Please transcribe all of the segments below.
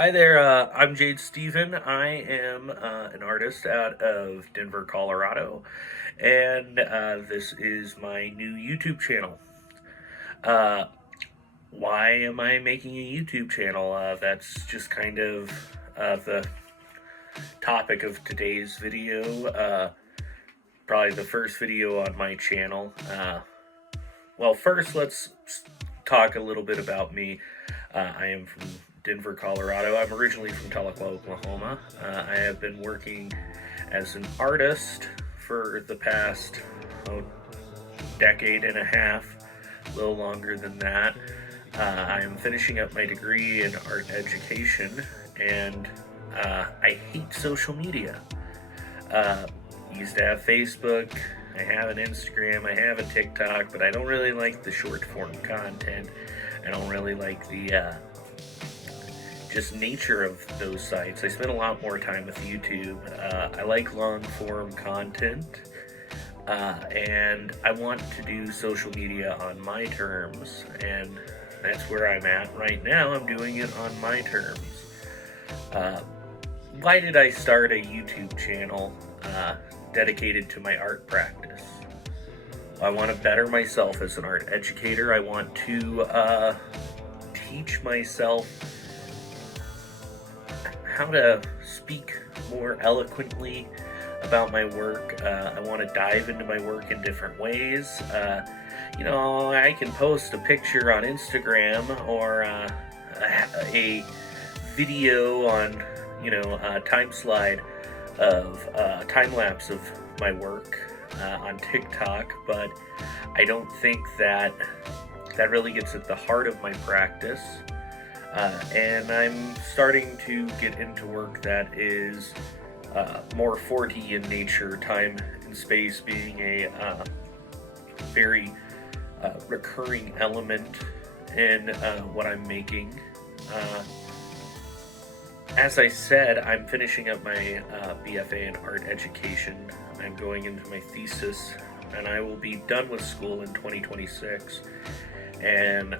Hi there, I'm Jade Steven. I am an artist out of Denver, Colorado, and this is my new YouTube channel. Uh, why am I making a YouTube channel? That's just kind of the topic of today's video. Probably the first video on my channel. Well, first, let's talk a little bit about me. I am from Denver, Colorado. I'm originally from Tahlequah, Oklahoma. I have been working as an artist for the past decade and a half, a little longer than that. I am finishing up my degree in art education, and I hate social media. Used to have Facebook, I have an Instagram, I have a TikTok, but I don't really like the short form content. I don't really like the just nature of those sites. I spend a lot more time with YouTube. I like long form content, and I want to do social media on my terms, and that's where I'm at right now. I'm doing it on my terms. Why did I start a YouTube channel dedicated to my art practice? I want to better myself as an art educator. I want to teach myself how to speak more eloquently about my work. I want to dive into my work in different ways. I can post a picture on Instagram or a video on, a time slide of time lapse of my work on TikTok, but I don't think that really gets at the heart of my practice. And I'm starting to get into work that is more 4D in nature, time and space being a very recurring element in what I'm making. As I said, I'm finishing up my BFA in art education. I'm going into my thesis, and I will be done with school in 2026. And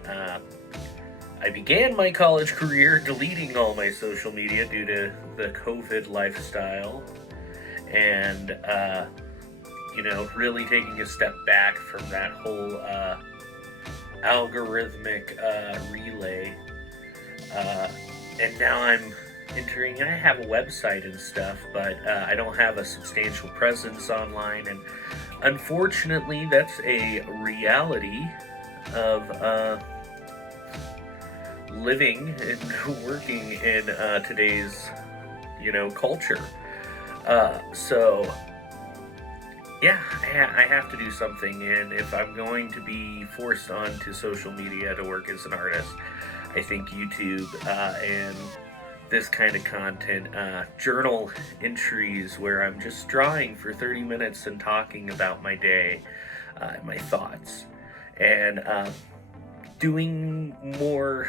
I began my college career deleting all my social media due to the COVID lifestyle, and really taking a step back from that whole algorithmic relay. And now I'm I have a website and stuff, but I don't have a substantial presence online, and unfortunately that's a reality of living and working in today's culture. So yeah, I have to do something, and if I'm going to be forced onto social media to work as an artist, I think YouTube and this kind of content, journal entries where I'm just drawing for 30 minutes and talking about my day, my thoughts, and doing more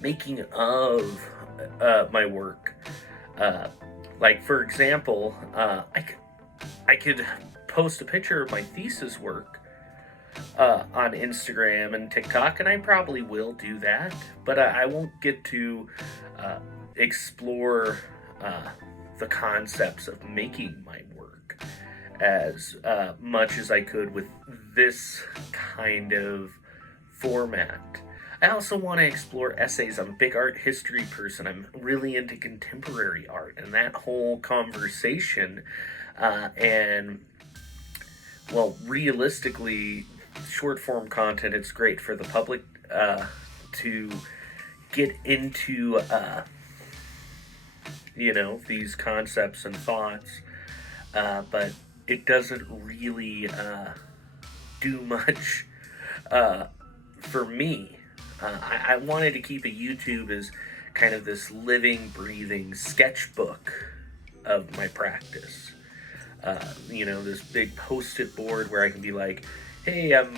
making of my work. Like, for example, I could post a picture of my thesis work on Instagram and TikTok, and I probably will do that, but I won't get to explore the concepts of making my work as much as I could with this kind of format. I also want to explore essays. I'm a big art history person. I'm really into contemporary art and that whole conversation. And, well, realistically, short form content, it's great for the public to get into, these concepts and thoughts. But it doesn't really do much for me. I wanted to keep a YouTube as kind of this living, breathing sketchbook of my practice. This big post-it board where I can be like, hey, I'm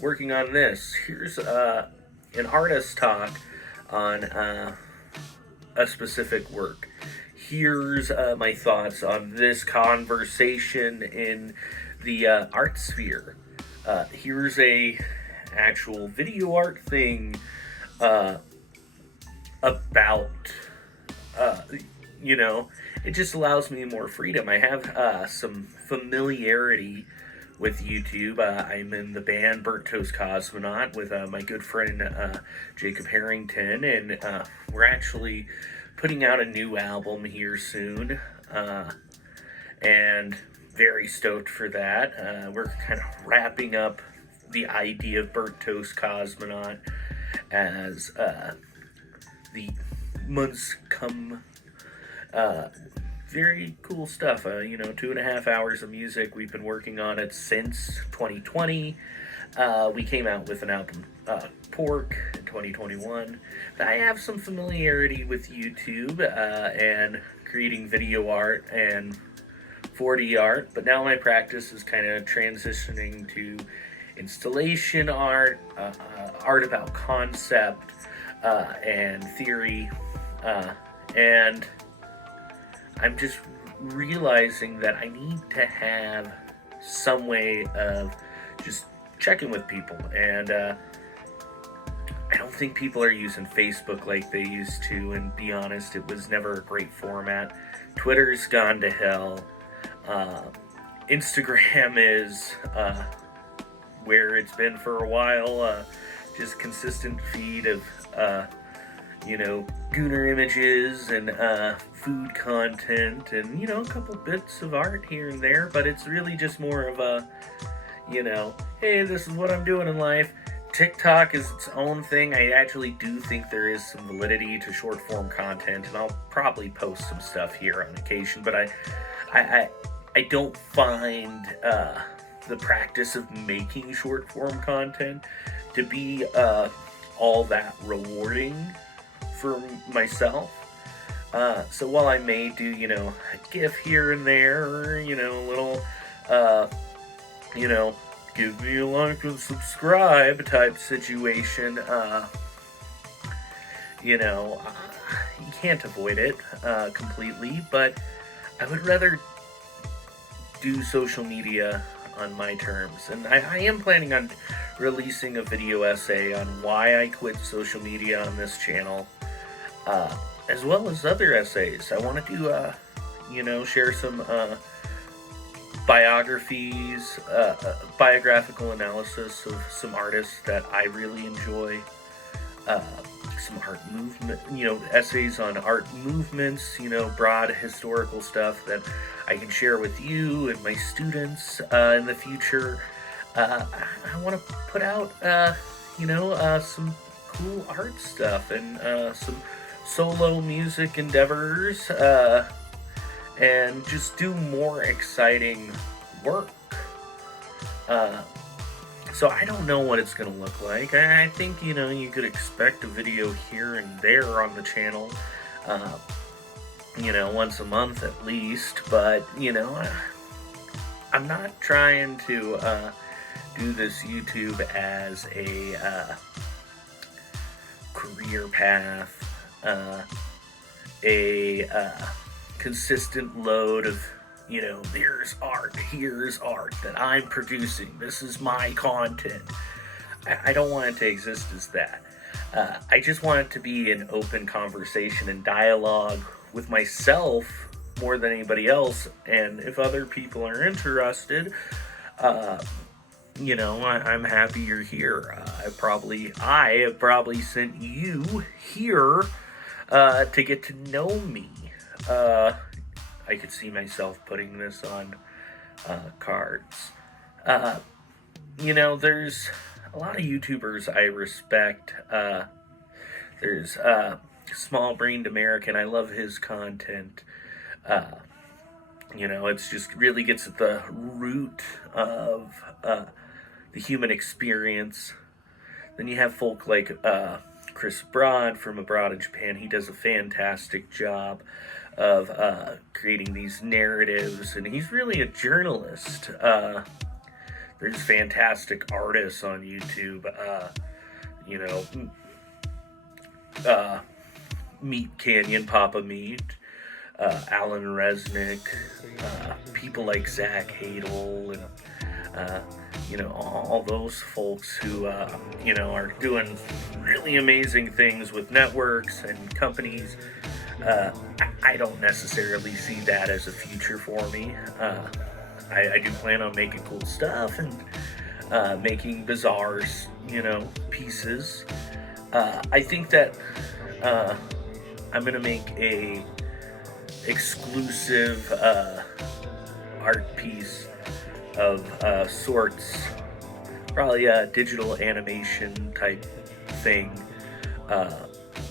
working on this. Here's an artist talk on a specific work. Here's my thoughts on this conversation in the art sphere. Here's a actual video art thing about, uh, you know, it just allows me more freedom. I have some familiarity with YouTube. I'm in the band Burnt Toast Cosmonaut with my good friend Jacob Harrington, and we're actually putting out a new album here soon, and very stoked for that. We're kind of wrapping up the idea of Burnt Toast Cosmonaut as the months come. Very cool stuff. 2.5 hours of music. We've been working on it since 2020. We came out with an album, Pork, in 2021. I have some familiarity with YouTube and creating video art and 4D art, but now my practice is kind of transitioning to installation art, art about concept, and theory, and I'm just realizing that I need to have some way of just checking with people, and I don't think people are using Facebook like they used to, and be honest, it was never a great format. Twitter's gone to hell. Instagram is where it's been for a while, just consistent feed of gooner images and food content and, a couple bits of art here and there, but it's really just more of a, hey, this is what I'm doing in life. TikTok is its own thing. I actually do think there is some validity to short form content, and I'll probably post some stuff here on occasion, but I don't find the practice of making short form content to be all that rewarding for myself. So while I may do, a GIF here and there, or, a little, give me a like and subscribe type situation, you can't avoid it completely, but I would rather do social media on my terms. And I am planning on releasing a video essay on why I quit social media on this channel, as well as other essays. I want to do, share some biographies, biographical analysis of some artists that I really enjoy, some art movement, essays on art movements, broad historical stuff that I can share with you and my students in the future. I want to put out, some cool art stuff and some solo music endeavors, and just do more exciting work. So I don't know what it's going to look like. I think, you could expect a video here and there on the channel, once a month at least, but, I'm not trying to do this YouTube as a career path, a consistent load of, here's art that I'm producing, this is my content. I don't want it to exist as that. I just want it to be an open conversation and dialogue with myself more than anybody else, and if other people are interested, I'm happy you're here. I have probably sent you here to get to know me. I could see myself putting this on cards. There's a lot of YouTubers I respect. There's Small Brained American. I love his content. It's just really gets at the root of the human experience. Then you have folk like Chris Broad from abroad in Japan. He does a fantastic job of creating these narratives, and he's really a journalist. There's fantastic artists on YouTube. Meat Canyon, Papa Meat, Alan Resnick, people like Zach Hadel, and all those folks who, are doing really amazing things with networks and companies. I don't necessarily see that as a future for me. I do plan on making cool stuff and making bizarre, pieces. I think that I'm gonna make a exclusive art piece of sorts, probably a digital animation type thing,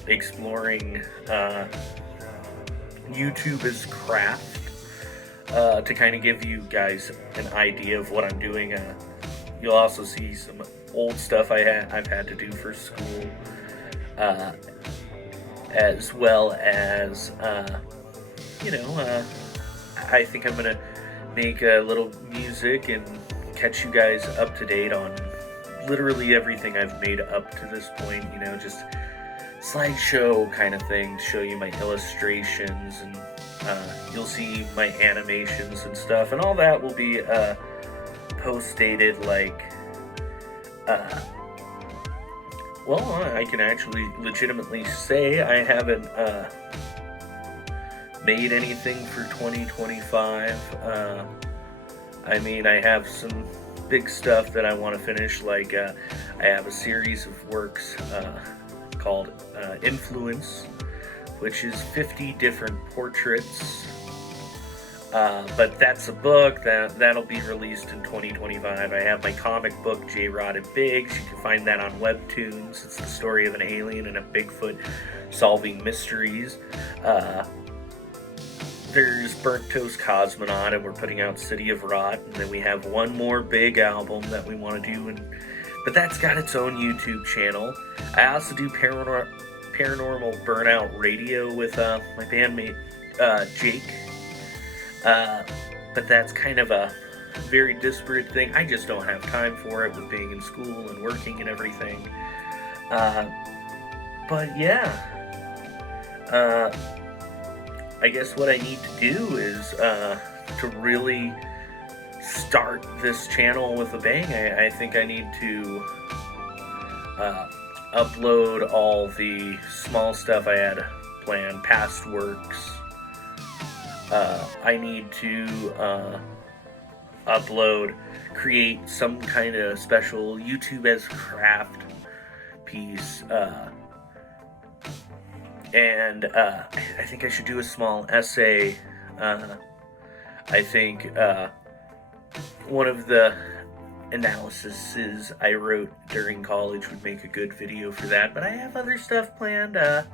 exploring YouTube as craft, to kind of give you guys an idea of what I'm doing. You'll also see some old stuff I've had to do for school, as well as I think I'm gonna make a little music and catch you guys up to date on literally everything I've made up to this point. Just slideshow kind of thing to show you my illustrations, and you'll see my animations and stuff, and all that will be post dated I can actually legitimately say I haven't made anything for 2025. I have some big stuff that I want to finish, I have a series of works called Influence, which is 50 different portraits, but that's a book that'll be released in 2025. I have my comic book, J-Rod and Biggs. You can find that on Webtoons. It's the story of an alien and a Bigfoot solving mysteries. There's Burnt Toast Cosmonaut, and we're putting out City of Rot, and then we have one more big album that we want to do, but that's got its own YouTube channel. I also do Paranormal Burnout Radio with my bandmate Jake, but that's kind of a very disparate thing. I just don't have time for it with being in school and working and everything. But yeah, I guess what I need to do is to really start this channel with a bang. I think I need to upload all the small stuff I had planned, past works. I need to create some kind of special YouTube as craft piece. And I think I should do a small essay. I think one of the analyses I wrote during college would make a good video for that, but I have other stuff planned. I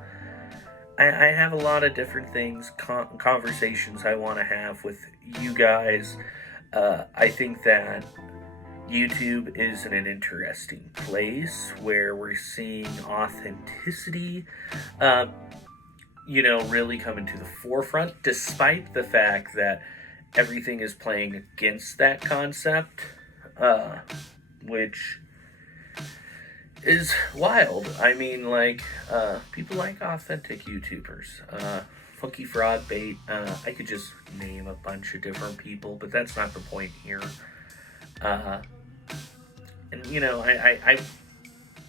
have a lot of different things, conversations I want to have with you guys. I think that YouTube is in an interesting place where we're seeing authenticity, really coming to the forefront, despite the fact that everything is playing against that concept, which is wild. People like authentic YouTubers. Funky Fraud Bait, I could just name a bunch of different people, but that's not the point here.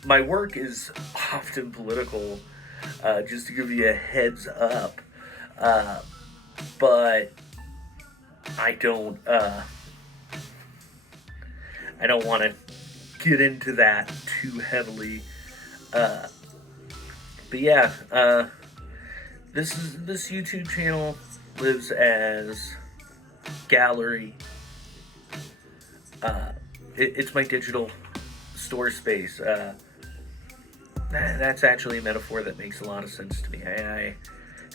My work is often political, just to give you a heads up, but I don't want to get into that too heavily, but yeah, this YouTube channel lives as gallery. It's my digital store space. That's actually a metaphor that makes a lot of sense to me. I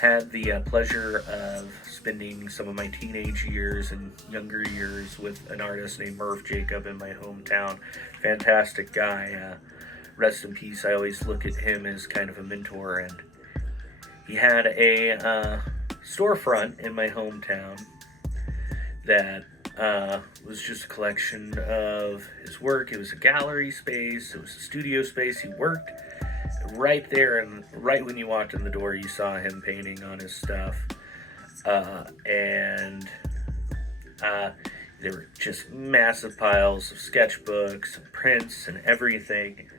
had the pleasure of spending some of my teenage years and younger years with an artist named Murph Jacob in my hometown. Fantastic guy. Rest in peace. I always look at him as kind of a mentor, and he had a storefront in my hometown that was just a collection of his work. It was a gallery space. It was a studio space. He worked right there, and right when you walked in the door, you saw him painting on his stuff. there were just massive piles of sketchbooks and prints and everything.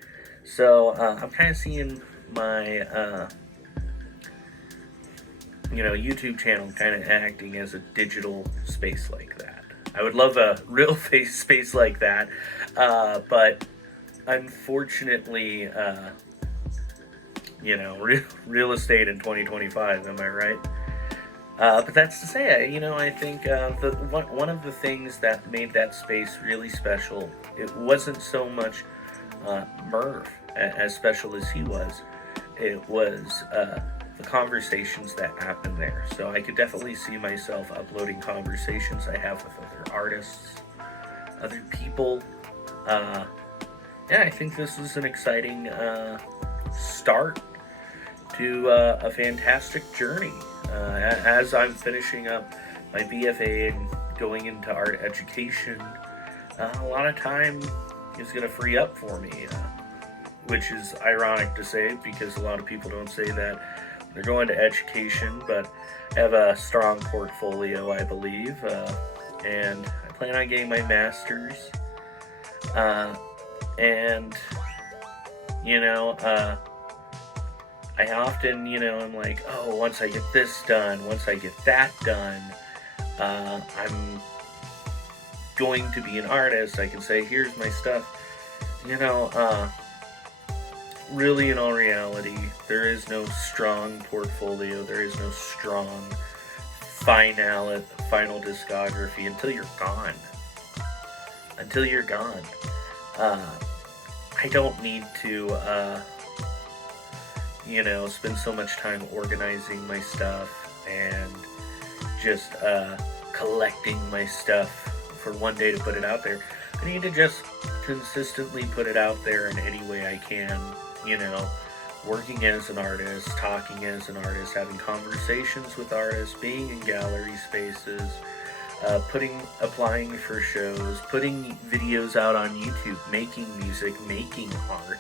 So I'm kind of seeing my YouTube channel kind of acting as a digital space like that. I would love a real face space like that, but unfortunately, real estate in 2025. Am I right? But that's to say, I think one of the things that made that space really special, it wasn't so much Merv, as special as he was. It was the conversations that happened there. So I could definitely see myself uploading conversations I have with other artists, other people. I think this is an exciting start to a fantastic journey. As I'm finishing up my BFA and going into art education, a lot of time is going to free up for me, which is ironic to say because a lot of people don't say that they're going to education, but I have a strong portfolio, I believe, and I plan on getting my master's, and I often, I'm like, oh, once I get this done, once I get that done, I'm going to be an artist. I can say, here's my stuff. Really, in all reality, there is no strong portfolio. There is no strong final discography until you're gone. Until you're gone. I don't need to, spend so much time organizing my stuff and just collecting my stuff for one day to put it out there. I need to just consistently put it out there in any way I can, working as an artist, talking as an artist, having conversations with artists, being in gallery spaces, applying for shows, putting videos out on YouTube, making music, making art.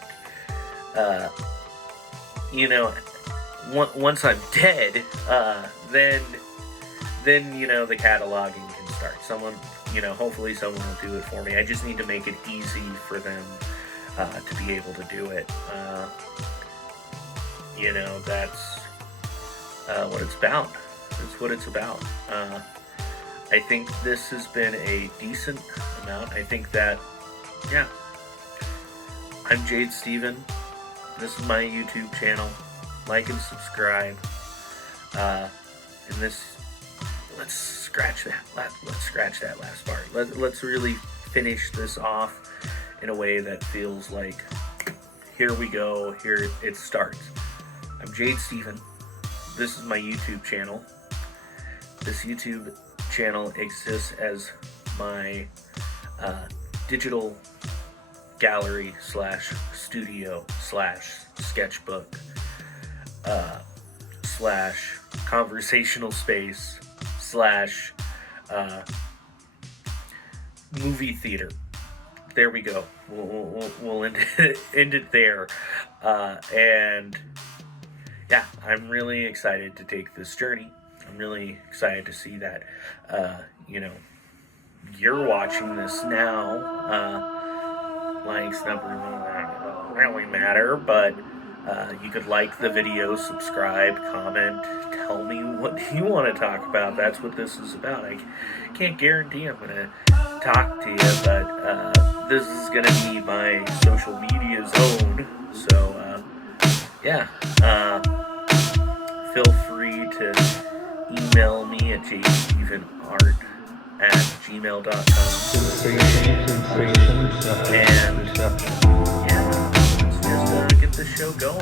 Once I'm dead, then the cataloging can start. Someone, hopefully someone will do it for me. I just need to make it easy for them to be able to do it. That's what it's about. That's what it's about. I think this has been a decent amount. I think that, I'm Jade Steven. This is my YouTube channel. Like and subscribe. And let's scratch that. Let's scratch that last part. Let's really finish this off in a way that feels like, here we go. Here it starts. I'm Jade Steven. This is my YouTube channel. This YouTube channel exists as my digital gallery / studio / sketchbook / conversational space / movie theater. There we go. We'll end it there. And I'm really excited to take this journey. I'm really excited to see that, you're watching this now. Likes, numbers, don't really matter, but you could like the video, subscribe, comment, tell me what you want to talk about. That's what this is about. I can't guarantee I'm going to talk to you, but this is going to be my social media zone. So, feel free to email me at jstevenart@gmail.com. And let's just get the show going.